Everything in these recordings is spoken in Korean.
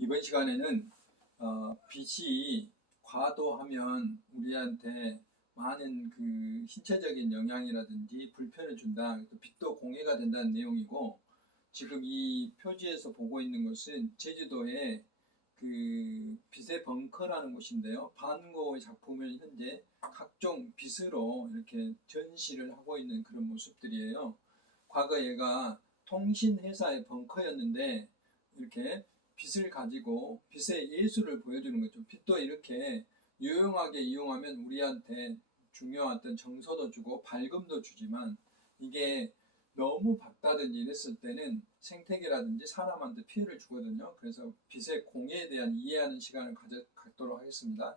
이번 시간에는 빛이 과도하면 우리한테 많은 그 신체적인 영향이라든지 불편을 준다. 또 빛도 공해가 된다는 내용이고, 지금 이 표지에서 보고 있는 것은 제주도의 그 빛의 벙커라는 곳인데요. 반고의 작품을 현재 각종 빛으로 이렇게 전시를 하고 있는 그런 모습들이에요. 과거 얘가 통신회사의 벙커였는데 이렇게 빛을 가지고 빛의 예술을 보여주는 거죠. 빛도 이렇게 유용하게 이용하면 우리한테 중요한 어떤 정서도 주고 밝음도 주지만, 이게 너무 밝다든지 이랬을 때는 생태계라든지 사람한테 피해를 주거든요. 그래서 빛의 공해에 대한 이해하는 시간을 갖도록 하겠습니다.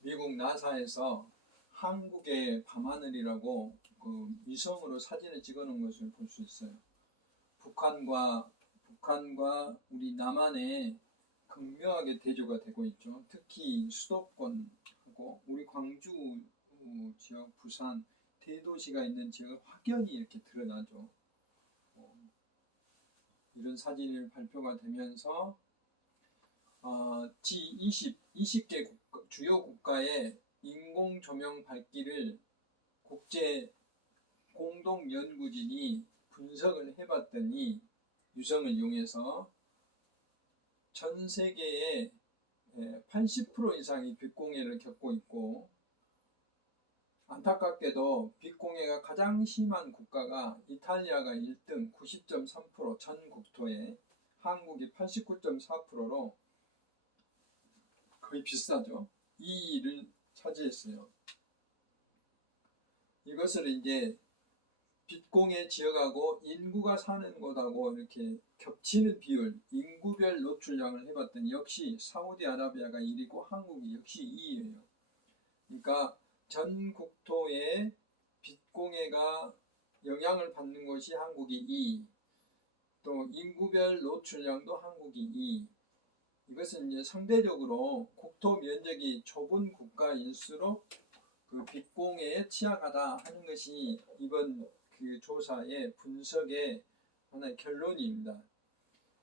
미국 나사에서 한국의 밤하늘이라고 그 위성으로 사진을 찍어 놓은 것을 볼 수 있어요. 북한과 우리 남한에 극명하게 대조가 되고 있죠. 특히 수도권하고 우리 광주 지역, 부산 대도시가 있는 지역은 확연히 이렇게 드러나죠. 이런 사진이 발표가 되면서 G20, 20개 주요 국가의 인공 조명 밝기를 국제 공동 연구진이 분석을 해봤더니, 유성을 이용해서 전 세계의 80% 이상이 빛공해를 겪고 있고, 안타깝게도 빛공해가 가장 심한 국가가 이탈리아가 1등 90.3%, 전 국토에 한국이 89.4%로 거의 비슷하죠. 2위를 차지했어요. 이것을 이제 빛공해 지역하고 인구가 사는 곳하고 이렇게 겹치는 비율, 인구별 노출량을 해봤더니 역시 사우디아라비아가 1위고 한국이 역시 2위예요. 그러니까 전 국토에 빛공해가 영향을 받는 것이 한국이 2위, 또 인구별 노출량도 한국이 2위. 이것은 이제 상대적으로 국토 면적이 좁은 국가일수록 그 빛공해에 취약하다 하는 것이 이번 그 조사의 분석의 하나의 결론입니다.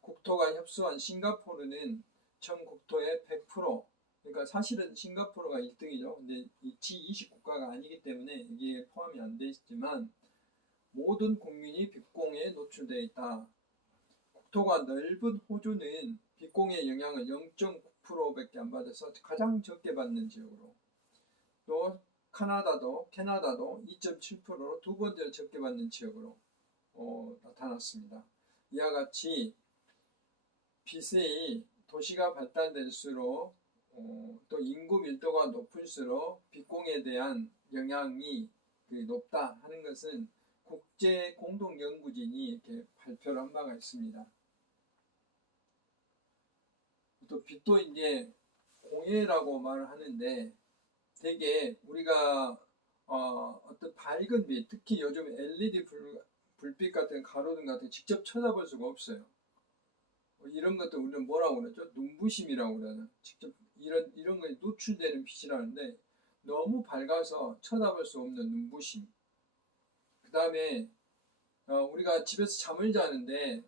국토가 협소한 싱가포르는 전 국토의 100%, 그러니까 사실은 싱가포르가 1등이죠. 근데 이 G20 국가가 아니기 때문에 이게 포함이 안 돼 있지만 모든 국민이 빛공해에 노출되어 있다. 국토가 넓은 호주는 빛공해 영향을 0.9%밖에 안 받아서 가장 적게 받는 지역으로, 또 캐나다도 2.7%로 두 번째로 적게 받는 지역으로 나타났습니다. 이와 같이 빛의 도시가 발달될수록 또 인구 밀도가 높을수록 빛공해에 대한 영향이 높다 하는 것은 국제 공동 연구진이 이렇게 발표를 한 바가 있습니다. 또 빛도 이제 공해라고 말을 하는데, 되게 우리가 어떤 밝은 빛, 특히 요즘 LED 불빛 같은 가로등 같은 직접 쳐다볼 수가 없어요. 이런 것도 우리는 뭐라고 그러죠? 눈부심이라고 그러나, 직접 이런 거에 노출되는 빛이라는데, 너무 밝아서 쳐다볼 수 없는 눈부심. 그 다음에 우리가 집에서 잠을 자는데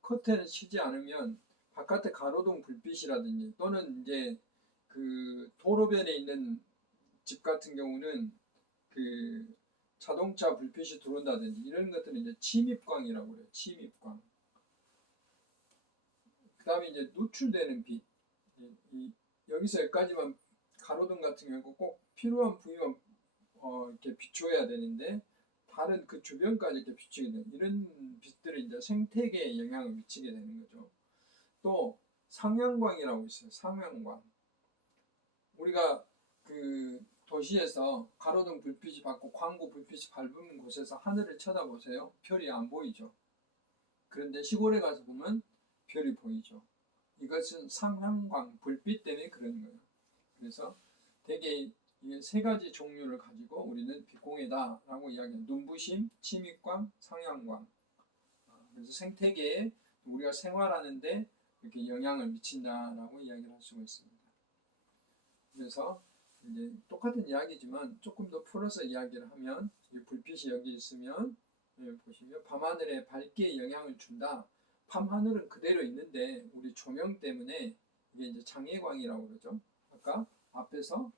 커튼을 치지 않으면 바깥에 가로등 불빛이라든지, 또는 이제 그 도로변에 있는 집 같은 경우는 그 자동차 불빛이 들어온다든지 이런 것들은 이제 침입광이라고 그래요. 침입광. 그 다음에 이제 노출되는 빛. 여기서 여기까지만 가로등 같은 경우 꼭 필요한 부위만 이렇게 비춰야 되는데, 다른 그 주변까지 이렇게 비추게 되는 이런 빛들이 이제 생태계에 영향을 미치게 되는 거죠. 또 상향광이라고 있어요. 상향광. 우리가 그 도시에서 가로등 불빛이 받고 광고 불빛이 밝은 곳에서 하늘을 쳐다보세요. 별이 안 보이죠. 그런데 시골에 가서 보면 별이 보이죠. 이것은 상향광, 불빛 때문에 그런 거예요. 그래서 되게 이 세 가지 종류를 가지고 우리는 빛공해다라고 이야기해요. 눈부심, 침입광, 상향광. 그래서 생태계에 우리가 생활하는데 이렇게 영향을 미친다라고 이야기를 할 수가 있습니다. 그래서 이제 똑같은 이야기지만 조금 더 풀어서 이야기를 하면 이 불빛이 여기 있으면 보시면 밤하늘에 밝기에 영향을 준다. 밤하늘은 그대로 있는데 우리 조명 때문에 이게 이제 장애광이라고 그러죠. 아까 앞에서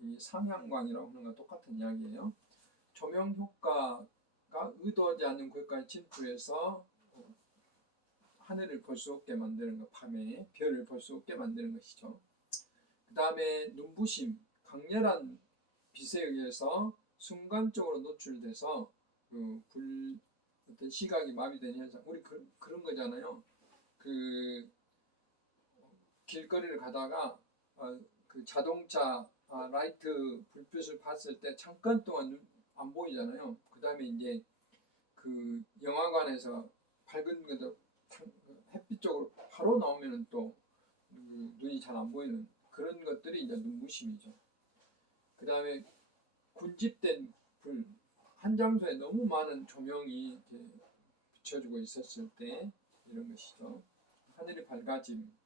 이 상향광이라고 하는 거 똑같은 이야기예요. 조명 효과가 의도하지 않는 곳까지 침투해서 하늘을 볼 수 없게 만드는 것, 밤에 별을 볼 수 없게 만드는 것이죠. 그 다음에 눈부심, 강렬한 빛에 의해서 순간적으로 노출돼서 어떤 시각이 마비되는 현상. 우리 그런 거잖아요. 그 길거리를 가다가 그 자동차 라이트 불빛을 봤을 때 잠깐 동안 안 보이잖아요. 그 다음에 이제 그 영화관에서 밝은 것도 햇빛 쪽으로 바로 나오면은 또 눈이 잘 안 보이는 그런 것들이 이제 눈부심이죠. 그 다음에 군집된 불, 한 장소에 너무 많은 조명이 이렇게 비춰주고 있었을 때 이런 것이죠. 하늘이 밝아짐.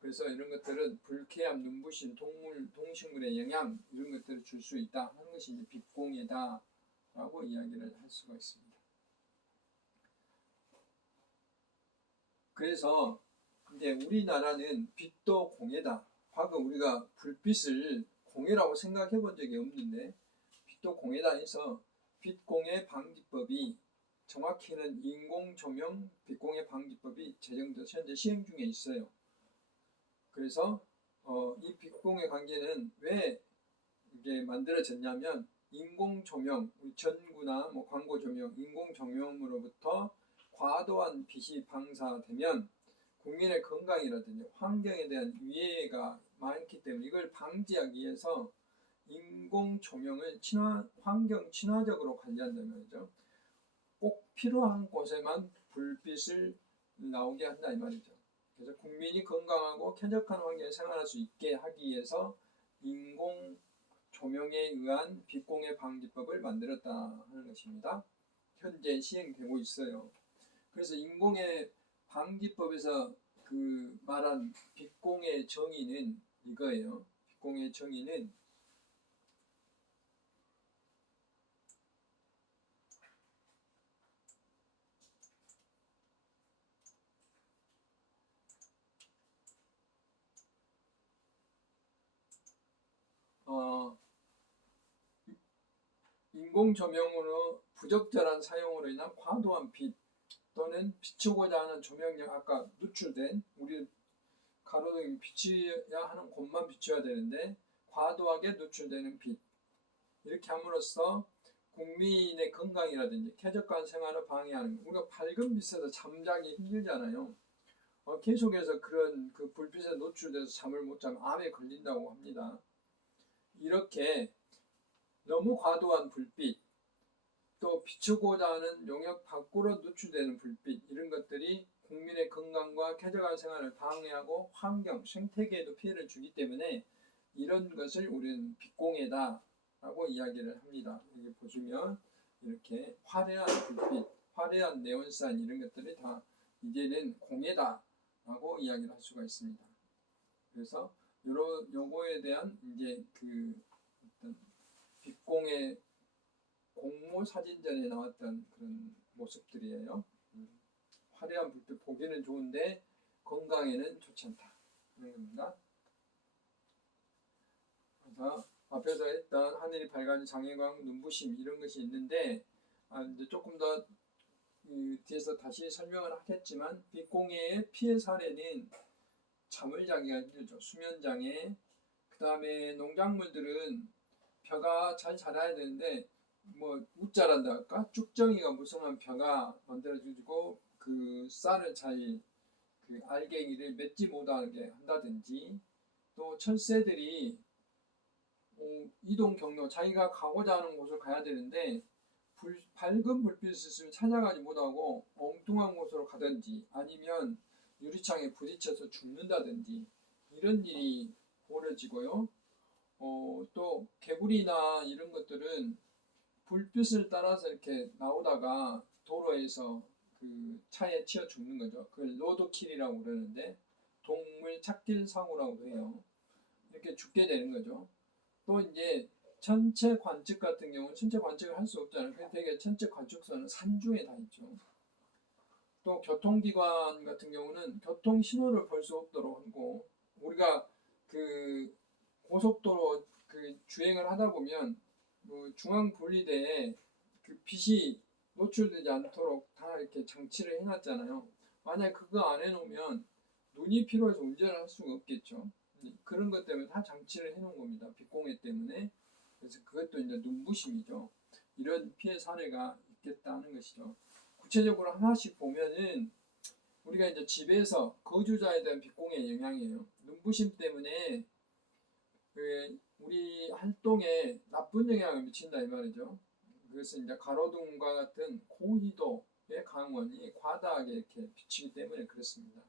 그래서 이런 것들은 불쾌함, 눈부심, 동식물의 영향 이런 것들을 줄 수 있다 하는 것이 이제 빛공해다라고 이야기를 할 수가 있습니다. 그래서 이제 우리나라는 빛도 공해다. 방금 우리가 불빛을 공해라고 생각해 본 적이 없는데 빛도 공해다 해서 빛공해 방지법이 정확히는 인공조명 빛공해 방지법이 제정돼서 현재 시행 중에 있어요. 그래서 이 빛공해 관계는 왜 이게 만들어졌냐면 인공조명, 전구나 뭐 광고조명, 인공조명으로부터 과도한 빛이 방사되면 국민의 건강이라든지 환경에 대한 위해가 많기 때문에 이걸 방지하기 위해서 인공조명을 환경 친화적으로 관리한다는 거죠. 꼭 필요한 곳에만 불빛을 나오게 한다 이 말이죠. 그래서 국민이 건강하고 쾌적한 환경에 생활할 수 있게 하기 위해서 인공 조명에 의한 빛공해 방지법을 만들었다 하는 것입니다. 현재 시행되고 있어요. 그래서 인공해 방지법에서 그 말한 빛공해 정의는 이거예요. 빛공해 정의는 인공조명으로 부적절한 사용으로 인한 과도한 빛 또는 비추고자 하는 조명력 아까 누출된 우리 가로등이 비춰야 하는 곳만 비춰야 되는데 과도하게 누출되는 빛 이렇게 함으로써 국민의 건강이라든지 쾌적한 생활을 방해하는 우리가 밝은 빛에서 잠자기 힘들잖아요. 계속해서 그런 그 불빛에 노출돼서 잠을 못 자면 암에 걸린다고 합니다. 이렇게 너무 과도한 불빛 또 비추고자 하는 영역 밖으로 노출되는 불빛 이런 것들이 국민의 건강과 쾌적한 생활을 방해하고 환경, 생태계에도 피해를 주기 때문에 이런 것을 우리는 빛공해다 라고 이야기를 합니다. 여기 보시면 이렇게 화려한 불빛, 화려한 네온사인 이런 것들이 다 이제는 공해다 라고 이야기를 할 수가 있습니다. 그래서 요거에 대한 이제 그 어떤 빛공해 공모 사진전에 나왔던 그런 모습들이에요. 화려한 불빛 보기는 좋은데 건강에는 좋지 않다 그런 겁니다. 그래서 앞에서 했던 하늘이 밝아진 장애광, 눈부심 이런 것이 있는데 이제 조금 더 뒤에서 다시 설명을 하겠지만 빛공해의 피해 사례는 잠을 자기가 힘들죠. 수면장애, 그 다음에 농작물들은 벼가 잘 자라야 되는데 뭐 웃자란다 할까? 쭉정이가 무성한 벼가 만들어지고 그 쌀을 잘 그 알갱이를 맺지 못하게 한다든지 또 철새들이 이동 경로 자기가 가고자 하는 곳을 가야 되는데 밝은 불빛을 찾아가지 못하고 엉뚱한 곳으로 가든지 아니면 유리창에 부딪혀서 죽는다든지 이런 일이 벌어지고요. 또 개구리나 이런 것들은 불빛을 따라서 이렇게 나오다가 도로에서 그 차에 치여 죽는 거죠. 그걸 로드킬이라고 그러는데 동물 찾길 사고라고 해요. 이렇게 죽게 되는 거죠. 또 이제 천체 관측 같은 경우는 천체 관측을 할 수 없잖아요. 그래서 되게 천체 관측소는 산중에 다 있죠. 또 교통기관 같은 경우는 교통 신호를 볼 수 없도록 하고, 우리가 그 고속도로 그 주행을 하다 보면 뭐 중앙 분리대에 그 빛이 노출되지 않도록 다 이렇게 장치를 해놨잖아요. 만약 그거 안 해놓으면 눈이 필요해서 운전을 할 수가 없겠죠. 그런 것 때문에 다 장치를 해놓은 겁니다. 빛공해 때문에. 그래서 그것도 이제 눈부심이죠. 이런 피해 사례가 있겠다는 것이죠. 구체적으로 하나씩 보면은 우리가 이제 집에서 거주자에 대한 빛공해 영향이에요. 눈부심 때문에 우리 활동에 나쁜 영향을 미친다 이 말이죠. 그것은 이제 가로등과 같은 고희도의 강원이 과다하게 이렇게 비치기 때문에 그렇습니다.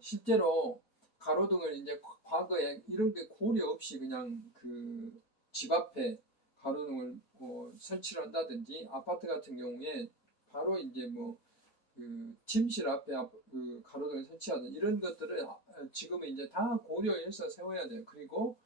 실제로 가로등을 이제 과거에 이런 게 고려 없이 그냥 그 집 앞에 가로등을 설치를 한다든지, 아파트 같은 경우에 바로 이제 뭐 그 침실 앞에 그 가로등을 설치하든 이런 것들을 지금은 이제 다 고려해서 세워야 돼요. 그리고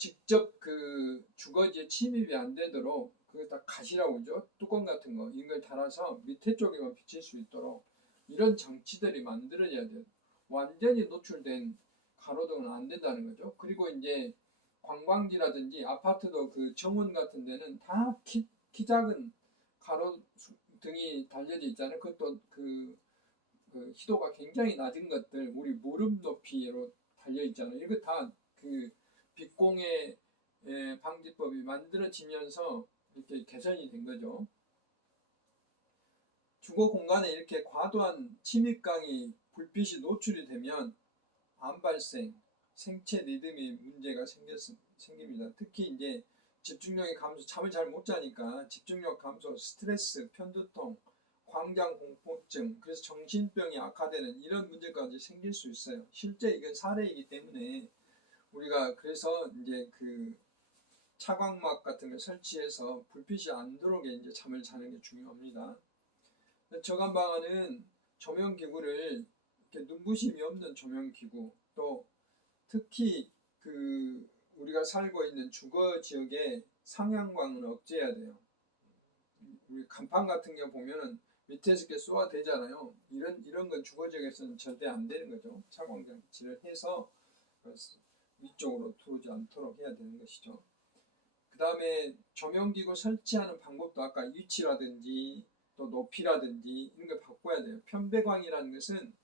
직접 그 주거지에 침입이 안 되도록 그 다 가시라고 그러죠. 뚜껑 같은 거 이런 걸 달아서 밑에 쪽에만 비칠 수 있도록 이런 장치들이 만들어져야 돼요. 완전히 노출된 가로등은 안 된다는 거죠. 그리고 이제 관광지라든지 아파트도 그 정원 같은 데는 다 키 작은 가로등이 달려져 있잖아요. 그것도 그 희도가 굉장히 낮은 것들, 우리 무릎 높이로 달려 있잖아요. 이거 다 그 빛공해 방지법이 만들어지면서 이렇게 개선이 된 거죠. 주거 공간에 이렇게 과도한 침입강이 불빛이 노출이 되면 암 발생, 생체 리듬이 문제가 생깁니다. 특히 이제 집중력이 감소, 잠을 잘 못 자니까 집중력 감소, 스트레스, 편두통, 광장 공포증, 그래서 정신병이 악화되는 이런 문제까지 생길 수 있어요. 실제 이건 사례이기 때문에 우리가 그래서 이제 그 차광막 같은 걸 설치해서 불빛이 안 들어오게 이제 잠을 자는 게 중요합니다. 저감 방안은 조명기구를 이렇게 눈부심이 없는 조명기구, 또 특히 그 우리가 살고 있는 주거 지역의 상향광은 억제해야 돼요. 우리 간판 같은 게 보면은 밑에서 이렇게 쏘아대잖아요. 이런 건 주거 지역에서는 절대 안 되는 거죠. 차광 장치를 해서 위쪽으로 들어오지 않도록 해야 되는 것이죠. 그 다음에 조명기구 설치하는 방법도 아까 위치라든지 또 높이라든지 이런 걸 바꿔야 돼요. 편배광이라는 것은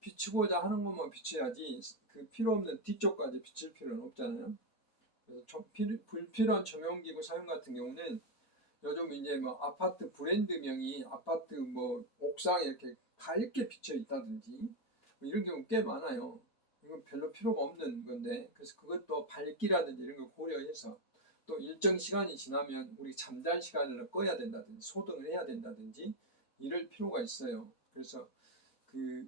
비추고자 하는 것만 비춰야지 그 필요 없는 뒤쪽까지 비칠 필요는 없잖아요. 그래서 불필요한 조명기구 사용 같은 경우는 요즘 이제 뭐 아파트 브랜드명이 아파트 뭐 옥상에 이렇게 밝게 비쳐 있다든지 뭐 이런 경우 꽤 많아요. 이건 별로 필요가 없는 건데, 그래서 그것도 밝기라든지 이런 걸 고려해서 또 일정 시간이 지나면 우리 잠잘 시간을 꺼야 된다든지 소등을 해야 된다든지 이럴 필요가 있어요. 그래서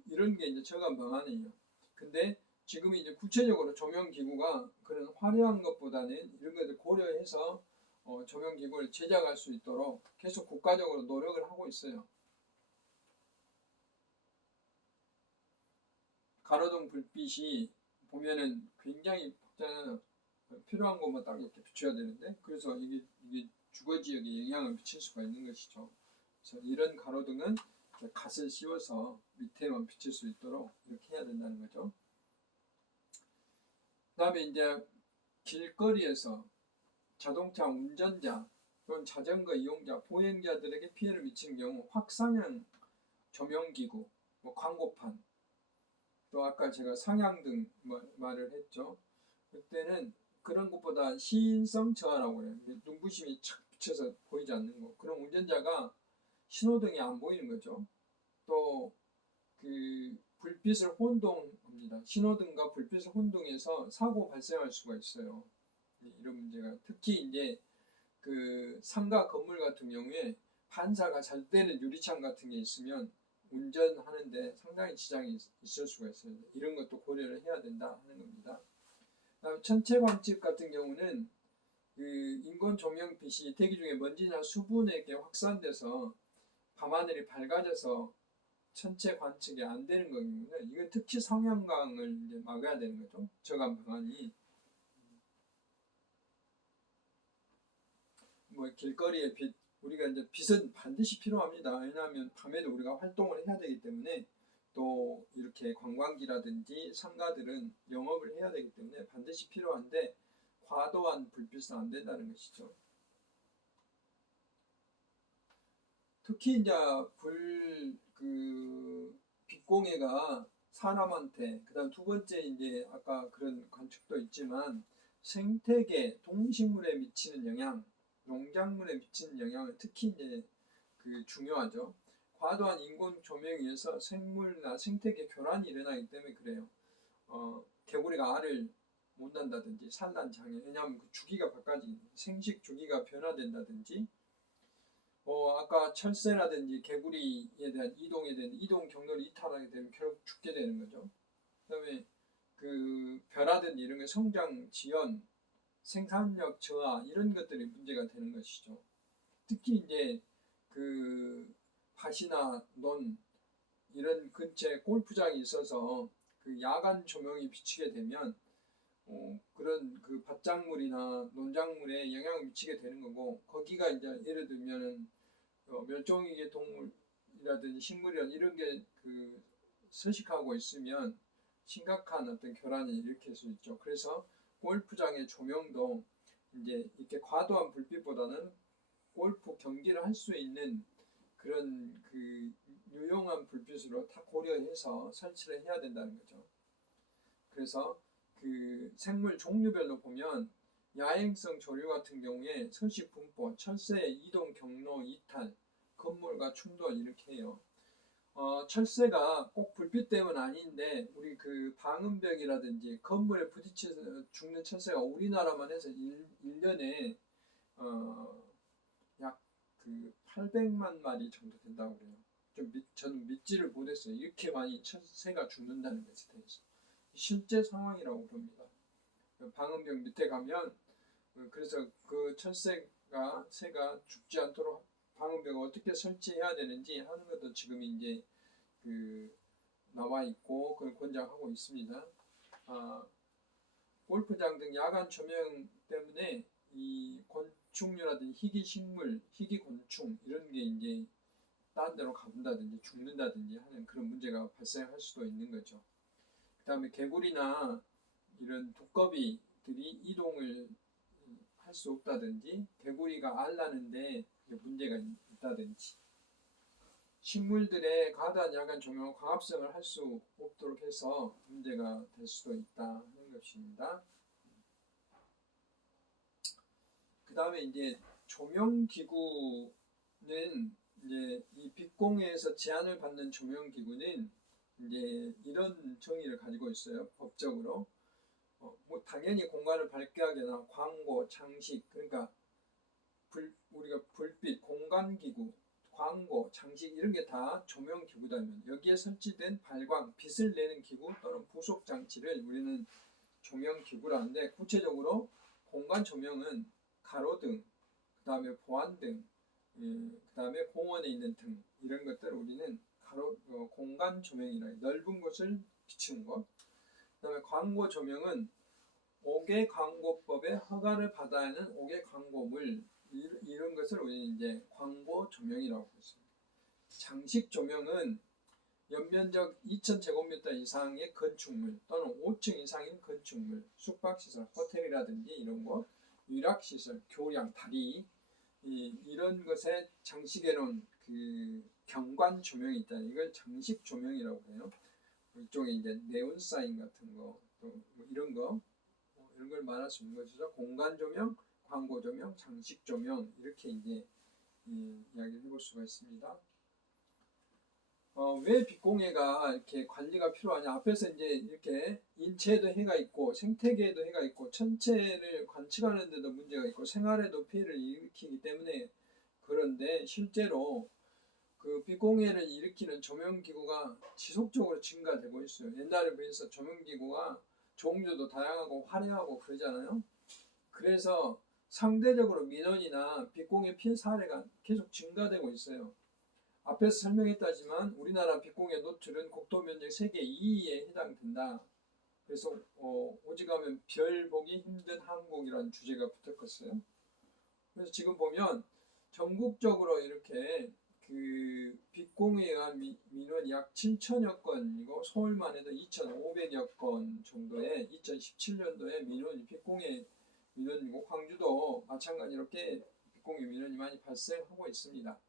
이런 게 이제 저감 방안이에요. 근데 지금 이제 구체적으로 조명 기구가 그런 화려한 것보다는 이런 것들 고려해서 조명 기구를 제작할 수 있도록 계속 국가적으로 노력을 하고 있어요. 가로등 불빛이 보면은 굉장히 필요한 것만 딱 이렇게 비춰야 되는데, 그래서 이게 주거 지역에 영향을 미칠 수가 있는 것이죠. 그래서 이런 가로등은 갓을 씌워서 밑에만 비칠 수 있도록 이렇게 해야 된다는 거죠. 그 다음에 이제 길거리에서 자동차 운전자 또는 자전거 이용자, 보행자들에게 피해를 미치는 경우 확산형 조명기구, 뭐 광고판, 또 아까 제가 상향등 말을 했죠. 그때는 그런 것보다 시인성 저하라고 해요. 눈부심이 착 비쳐서 보이지 않는 거. 그럼 운전자가 신호등이 안 보이는 거죠. 또 그 불빛을 혼동합니다. 신호등과 불빛을 혼동해서 사고 발생할 수가 있어요. 이런 문제가 특히 이제 그 상가 건물 같은 경우에 반사가 잘 되는 유리창 같은 게 있으면 운전하는데 상당히 지장이 있을 수가 있어요. 이런 것도 고려를 해야 된다 하는 겁니다. 그다음에 천체 관측 같은 경우는 그 인공 조명빛이 대기 중에 먼지나 수분에게 확산돼서 밤하늘이 밝아져서 천체 관측이 안 되는 거거든요. 이건 특히 성형광을 이제 막아야 되는 거죠. 저감 방안이. 뭐 길거리의 빛, 우리가 이제 빛은 반드시 필요합니다. 왜냐하면 밤에도 우리가 활동을 해야 되기 때문에, 또 이렇게 관광지라든지 상가들은 영업을 해야 되기 때문에 반드시 필요한데, 과도한 불빛은 안 된다는 것이죠. 특히 이제 빛공해가 사람한테, 그다음 두 번째 이제 아까 그런 관측도 있지만 생태계, 동식물에 미치는 영향, 농작물에 미치는 영향은 특히 이제 중요하죠. 과도한 인공 조명에 의해서 생물이나 생태계 교란이 일어나기 때문에 그래요. 개구리가 알을 못 낳는다든지 산란 장애, 왜냐하면 그 주기가 바꿔지, 생식 주기가 변화된다든지, 아까 철새라든지 개구리에 대한 이동에 대한 이동 경로를 이탈하게 되면 결국 죽게 되는 거죠. 그다음에 벼라든지 이런 게 성장 지연, 생산력 저하 이런 것들이 문제가 되는 것이죠. 특히 이제 밭이나 논 이런 근처에 골프장이 있어서 야간 조명이 비치게 되면 그런 밭작물이나 농작물에 영향을 미치게 되는 거고, 거기가 이제 예를 들면은 멸종위기 동물이라든지 식물이라든지 이런 게 서식하고 있으면 심각한 어떤 교란이 일으킬 수 있죠. 그래서 골프장의 조명도 이제 이렇게 과도한 불빛보다는 골프 경기를 할 수 있는 그런 유용한 불빛으로 다 고려해서 설치를 해야 된다는 거죠. 그래서 생물 종류별로 보면 야행성 조류 같은 경우에 서식 분포, 철새의 이동 경로 이탈, 건물과 충돌 이렇게 해요. 철새가 꼭 불빛 때문은 아닌데, 우리 방음벽이라든지 건물에 부딪혀서 죽는 철새가 우리나라만 해서 1년에 약 800만 마리 정도 된다고 그래요. 저는 믿지를 못했어요. 이렇게 많이 철새가 죽는다는 것에 대해서. 실제 상황이라고 봅니다. 방음벽 밑에 가면, 그래서 새가 죽지 않도록 방음벽을 어떻게 설치해야 되는지 하는 것도 지금 이제 나와 있고 그걸 권장하고 있습니다. 골프장 등 야간 조명 때문에 이 곤충류라든지 희귀식물, 희귀곤충 이런 게 이제 딴 데로 가본다든지 죽는다든지 하는 그런 문제가 발생할 수도 있는 거죠. 그 다음에 개구리나 이런 두꺼비들이 이동을 할 수 없다든지, 개구리가 알 낳는데 문제가 있다든지, 식물들의 과다한 야간 조명은 광합성을 할 수 없도록 해서 문제가 될 수도 있다 하는 것입니다. 그 다음에 이제 조명기구는, 이제 이 빛공해에서 제한을 받는 조명기구는 이제 이런 정의를 가지고 있어요. 법적으로. 당연히 공간을 밝게 하거나 광고, 장식, 그러니까 우리가 불빛, 공간기구, 광고, 장식 이런 게 다 조명기구다면, 여기에 설치된 발광, 빛을 내는 기구 또는 부속 장치를 우리는 조명기구라는데, 구체적으로 공간 조명은 가로등, 그 다음에 보안등, 그 다음에 공원에 있는 등 이런 것들을 우리는 공간 조명이라 해요. 넓은 곳을 비추는 것. 그 다음에 광고 조명은 5개 광고법에 허가를 받아야 하는 5개 광고물, 이런 것을 우리는 이제 광고 조명이라고 했습니다. 장식 조명은 연면적 2,000제곱미터 이상의 건축물 또는 5층 이상인 건축물, 숙박시설, 호텔이라든지 이런 것, 유락시설, 교량, 다리 이런 것에 장식해 놓은 경관 조명이 있다. 이걸 장식 조명이라고 해요. 이쪽에 이제 네온 사인 같은 거, 또 이런 걸 말할 수 있는 것이죠. 공간 조명, 광고 조명, 장식 조명 이렇게 이제 이야기를 해볼 수가 있습니다. 왜 빛공해가 이렇게 관리가 필요하냐? 앞에서 이제 이렇게 인체에도 해가 있고 생태계에도 해가 있고 천체를 관측하는 데도 문제가 있고 생활에도 피해를 일으키기 때문에 그런데, 실제로 빛공해를 일으키는 조명기구가 지속적으로 증가되고 있어요. 옛날에 비해서 조명기구가 종류도 다양하고 화려하고 그러잖아요. 그래서 상대적으로 민원이나 빛공해 피해 사례가 계속 증가되고 있어요. 앞에서 설명했다지만 우리나라 빛공해 노출은 국토 면적 세계 2위에 해당된다. 그래서 오직하면 별 보기 힘든 한국이라는 주제가 붙었겠어요. 그래서 지금 보면 전국적으로 이렇게 그 빛공에 의한 민원이 약 7천여 건이고 서울만 해도 2,500여 건 정도의 2017년도에 민원이 빛공에 민원이고 광주도 마찬가지로 꽤 빛공에 민원이 많이 발생하고 있습니다.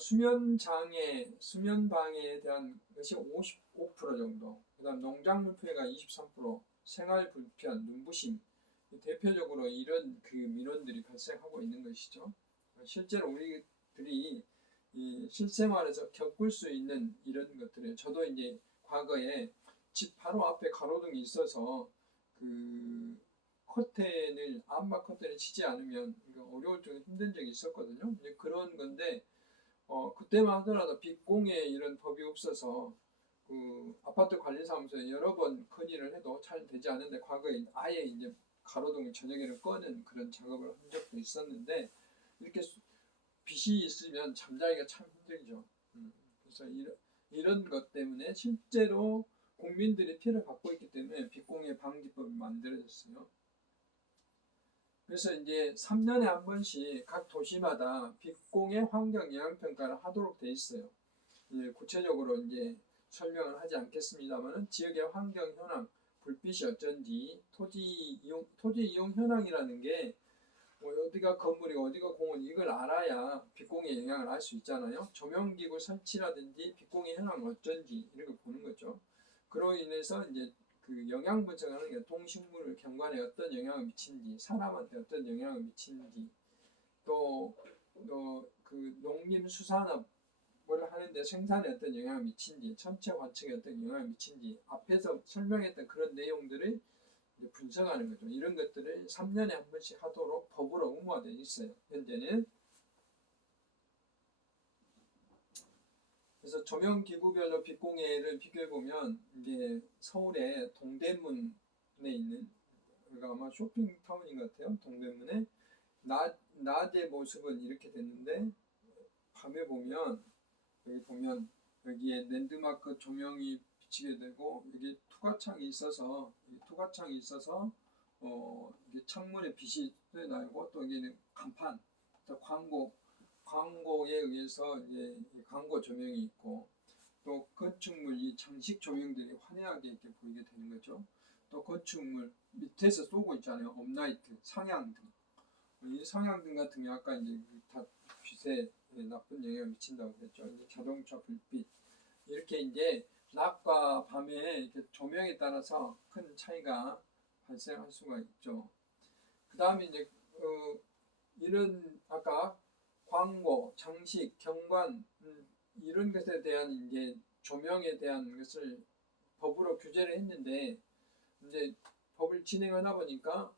수면 장애, 수면 방해에 대한 것이 55% 정도, 그다음 농작물 피해가 23%, 생활 불편, 눈부심, 대표적으로 이런 그 민원들이 발생하고 있는 것이죠. 실제로 우리들이 이 실생활에서 겪을 수 있는 이런 것들을 저도 이제 과거에 집 바로 앞에 가로등이 있어서 그 커튼을 암막 커튼을 치지 않으면 어려울 정도 힘든 적이 있었거든요. 그런 건데 그때만 하더라도 빛공해 이런 법이 없어서 그 아파트 관리사무소에 여러 번 건의를 해도 잘 되지 않는데 과거에 아예 이제 가로등을 저녁에는 꺼는 그런 작업을 한 적도 있었는데 이렇게 빛이 있으면 잠자기가 참 힘들죠. 그래서 이런 것 때문에 실제로 국민들이 피해를 받고 있기 때문에 빛공해 방지법이 만들어졌어요. 그래서 이제 3년에 한 번씩 각 도시마다 빛공해 환경 영향 평가를 하도록 돼 있어요. 구체적으로 이제 설명을 하지 않겠습니다만은 지역의 환경 현황, 불빛이 어쩐지, 토지 이용 현황이라는 게 어디가 건물이고 어디가 공원 이걸 알아야 빛공해 영향을 알 수 있잖아요. 조명기구 설치라든지 빛공해 현황 어쩐지 이런 걸 보는 거죠. 그로 인해서 이제 그 영향 분석하는 게 동식물 경관에 어떤 영향을 미치는지, 사람한테 어떤 영향을 미치는지, 또 그 농림수산업을 하는데 생산에 어떤 영향을 미치는지, 전체 관측에 어떤 영향을 미치는지 앞에서 설명했던 그런 내용들을 분석하는 거죠. 이런 것들을 3년에 한 번씩 하도록 법으로 의무화되어 있어요. 현재는. 그래서 조명기구별로 빛공해를 비교해보면 이게 서울의 동대문에 있는 여기가 아마 쇼핑타운인 것 같아요. 동대문에 낮의 모습은 이렇게 됐는데 밤에 보면 여기 보면 여기에 랜드마크 조명이 비치게 되고 여기 투과창이 있어서 이게 창문에 빛이 나고 또 여기는 간판, 또 광고에 의해서 이제 광고 조명이 있고 또 건축물 이 장식 조명들이 환해하게 이렇게 보이게 되는 거죠. 또 건축물 밑에서 쏘고 있잖아요. 업라이트, 상향등. 이 상향등 같은 게 아까 이제 다 빛에 나쁜 영향을 미친다고 그랬죠. 이제 자동차 불빛 이렇게 이제 낮과 밤에 이렇게 조명에 따라서 큰 차이가 발생할 수가 있죠. 그 다음에 이제 이런 아까 광고, 장식, 경관 이런 것에 대한 이제 조명에 대한 것을 법으로 규제를 했는데 이제 법을 진행하다 보니까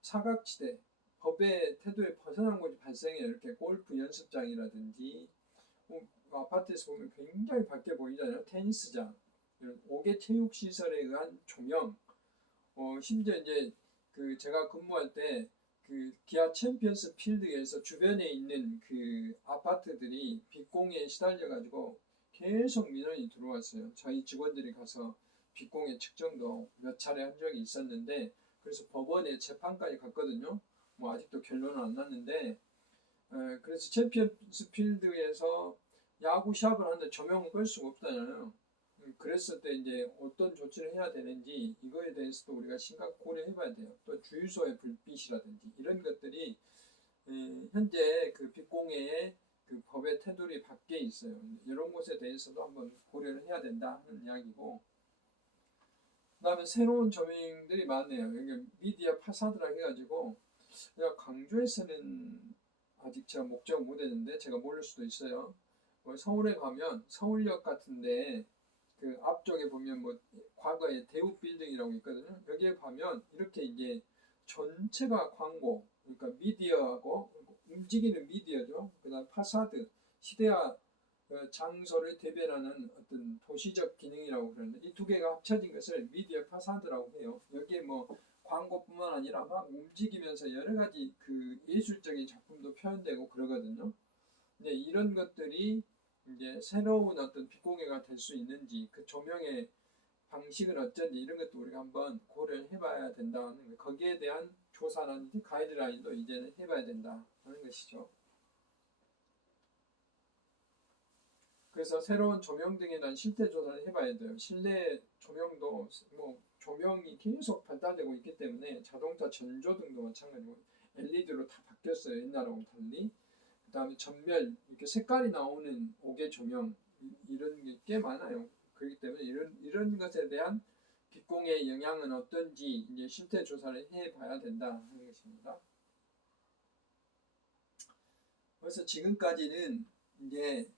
사각지대 법의 태도에 벗어난 곳이 발생해요. 이렇게 골프 연습장이라든지 아파트에서 보면 굉장히 밝게 보이잖아요. 테니스장, 이런 5개 체육시설에 의한 조명, 심지어 이제 그 제가 근무할 때 그 기아 챔피언스 필드에서 주변에 있는 그 아파트들이 빛공해에 시달려 가지고 계속 민원이 들어왔어요. 저희 직원들이 가서 빛공해 측정도 몇 차례 한 적이 있었는데 그래서 법원에 재판까지 갔거든요. 뭐 아직도 결론은 안 났는데 그래서 챔피언스 필드에서 야구 시합을 하는데 조명을 끌 수가 없잖아요. 그랬을 때 이제 어떤 조치를 해야 되는지 이거에 대해서도 우리가 심각 고려해봐야 돼요. 또 주유소의 불빛이라든지 이런 것들이 현재 그 빛공해의 그 법의 테두리 밖에 있어요. 이런 것에 대해서도 한번 고려를 해야 된다 하는 이야기고, 그다음에 새로운 조명들이 많네요. 여기 미디어 파사드라 해가지고 광주에서는 아직 제가 목격을 못했는데 제가 모를 수도 있어요. 서울에 가면 서울역 같은데 그 앞쪽에 보면 뭐 과거에 대우 빌딩이라고 있거든요. 여기에 가면 이렇게 이제 전체가 광고, 그러니까 미디어하고 움직이는 미디어죠. 그다음 파사드, 시대와 장소를 대변하는 어떤 도시적 기능이라고 그러는데 이 두 개가 합쳐진 것을 미디어 파사드라고 해요. 여기에 뭐 광고뿐만 아니라 막 움직이면서 여러 가지 그 예술적인 작품도 표현되고 그러거든요. 근데 이런 것들이 이제 새로운 어떤 빛공해가 될 수 있는지 그 조명의 방식은 어쩐지 이런 것도 우리가 한번 고려를 해봐야 된다는 거예요. 거기에 대한 조사는 가이드라인도 이제는 해봐야 된다 하는 것이죠. 그래서 새로운 조명 등에 대한 실태 조사를 해봐야 돼요. 실내 조명도 뭐 조명이 계속 발달되고 있기 때문에 자동차 전조등도 마찬가지고 LED로 다 바뀌었어요. 옛날하고 달리. 그 다음에 전멸 이렇게 색깔이 나오는 옥외 조명 이런 게 꽤 많아요. 그렇기 때문에 이런 것에 대한 빛공의 영향은 어떤지 이제 실태 조사를 해봐야 된다 하는 것입니다. 그래서 지금까지는 이제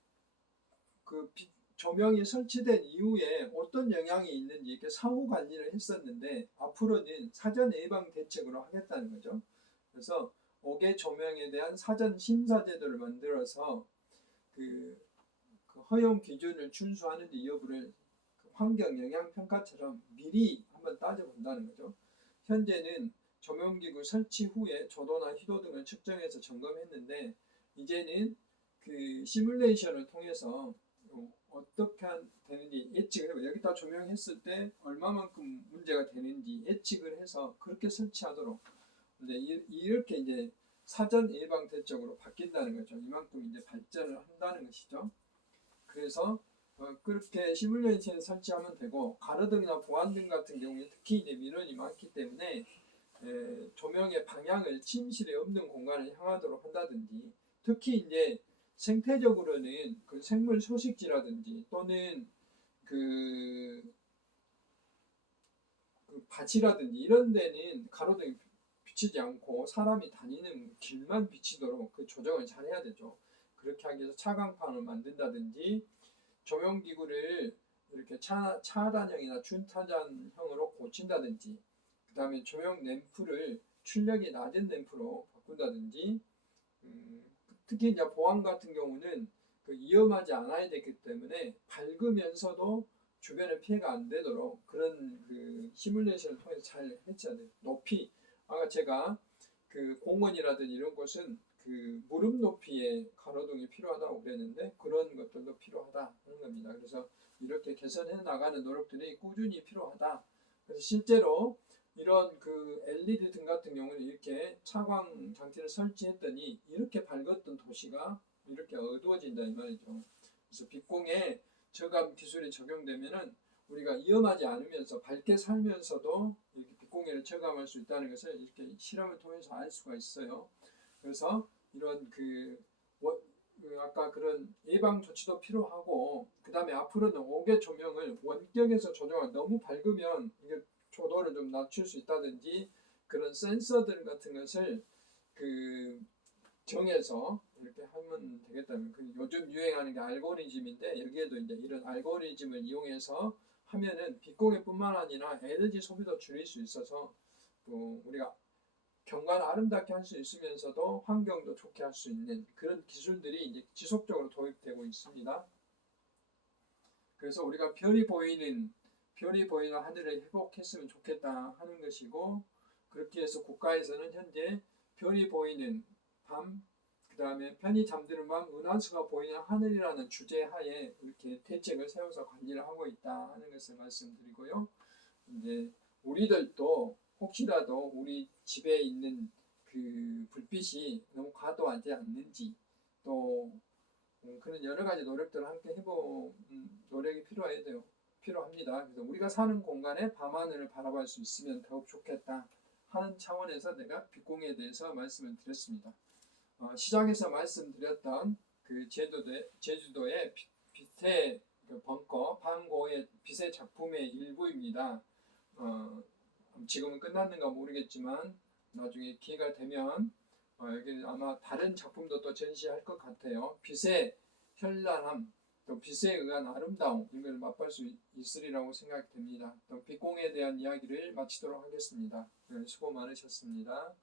그 조명이 설치된 이후에 어떤 영향이 있는지 이렇게 사후 관리를 했었는데 앞으로는 사전 예방 대책으로 하겠다는 거죠. 그래서 옥외 조명에 대한 사전 심사 제도를 만들어서 그 허용 기준을 준수하는지 여부를 환경 영향 평가처럼 미리 한번 따져본다는 거죠. 현재는 조명기구 설치 후에 조도나 희도 등을 측정해서 점검했는데 이제는 그 시뮬레이션을 통해서 어떻게 되는지 예측을 해요. 여기다 조명했을 때 얼마만큼 문제가 되는지 예측을 해서 그렇게 설치하도록 이렇게 이제 사전 예방 대책으로 바뀐다는 거죠. 이만큼 이제 발전을 한다는 것이죠. 그래서 그렇게 시뮬레이션 설치하면 되고 가로등이나 보안등 같은 경우에 특히 이제 민원이 많기 때문에 조명의 방향을 침실에 없는 공간을 향하도록 한다든지 특히 이제 생태적으로는 그 생물 소식지라든지 또는 그 밭이라든지 이런 데는 가로등이 비치지 않고 사람이 다니는 길만 비치도록 그 조정을 잘 해야 되죠. 그렇게 하기 위해서 차광판을 만든다든지 조명기구를 이렇게 차단형이나 준타단형으로 고친다든지 그 다음에 조명 램프를 출력이 낮은 램프로 바꾼다든지 특히 이제 보안 같은 경우는 위험하지 않아야 되기 때문에 밝으면서도 주변에 피해가 안 되도록 그런 그 시뮬레이션을 통해서 잘 해줘야 돼요. 높이 아까 제가 그 공원이라든지 이런 곳은 그 무릎 높이의 가로등이 필요하다고 그랬는데 그런 것들도 필요하다 하는 겁니다. 그래서 이렇게 개선해 나가는 노력들이 꾸준히 필요하다. 그래서 실제로 이런 그 LED 등 같은 경우는 이렇게 차광 장치를 설치했더니 이렇게 밝았던 도시가 이렇게 어두워진다 이 말이죠. 그래서 빛공에 저감 기술이 적용되면은 우리가 위험하지 않으면서 밝게 살면서도 이렇게 빛공해를 저감할 수 있다는 것을 이렇게 실험을 통해서 알 수가 있어요. 그래서 이런 아까 그런 예방 조치도 필요하고 그 다음에 앞으로는 옥외 조명을 원격에서 조정하면 너무 밝으면 이게 조도를 좀 낮출 수 있다든지 그런 센서들 같은 것을 그 정해서 이렇게 하면 되겠다는 그 요즘 유행하는 게 알고리즘인데 여기에도 이제 이런 알고리즘을 이용해서 하면은 빛공해뿐만 아니라 에너지 소비도 줄일 수 있어서 또 우리가 경관을 아름답게 할 수 있으면서도 환경도 좋게 할 수 있는 그런 기술들이 이제 지속적으로 도입되고 있습니다. 그래서 우리가 별이 보이는 하늘을 회복했으면 좋겠다 하는 것이고 그렇게 해서 국가에서는 현재 별이 보이는 밤, 그 다음에 편히 잠드는 밤, 은하수가 보이는 하늘이라는 주제하에 이렇게 대책을 세워서 관리를 하고 있다 하는 것을 말씀드리고요. 이제 우리들도 혹시라도 우리 집에 있는 그 불빛이 너무 과도하지 않는지 또 그런 여러 가지 노력들을 함께 해보는 노력이 필요합니다. 그래서 우리가 사는 공간에 밤하늘을 바라볼 수 있으면 더욱 좋겠다 하는 차원에서 내가 빛공에 대해서 말씀을 드렸습니다. 시작에서 말씀드렸던 그 제주도의 빛의 벙커 방고의 빛의 작품의 일부입니다. 지금은 끝났는가 모르겠지만 나중에 기회가 되면 여기 아마 다른 작품도 또 전시할 것 같아요. 빛의 현란함, 또 빛에 의한 아름다움 이걸 맛볼 수 있으리라고 생각됩니다. 또 빛공에 대한 이야기를 마치도록 하겠습니다. 수고 많으셨습니다.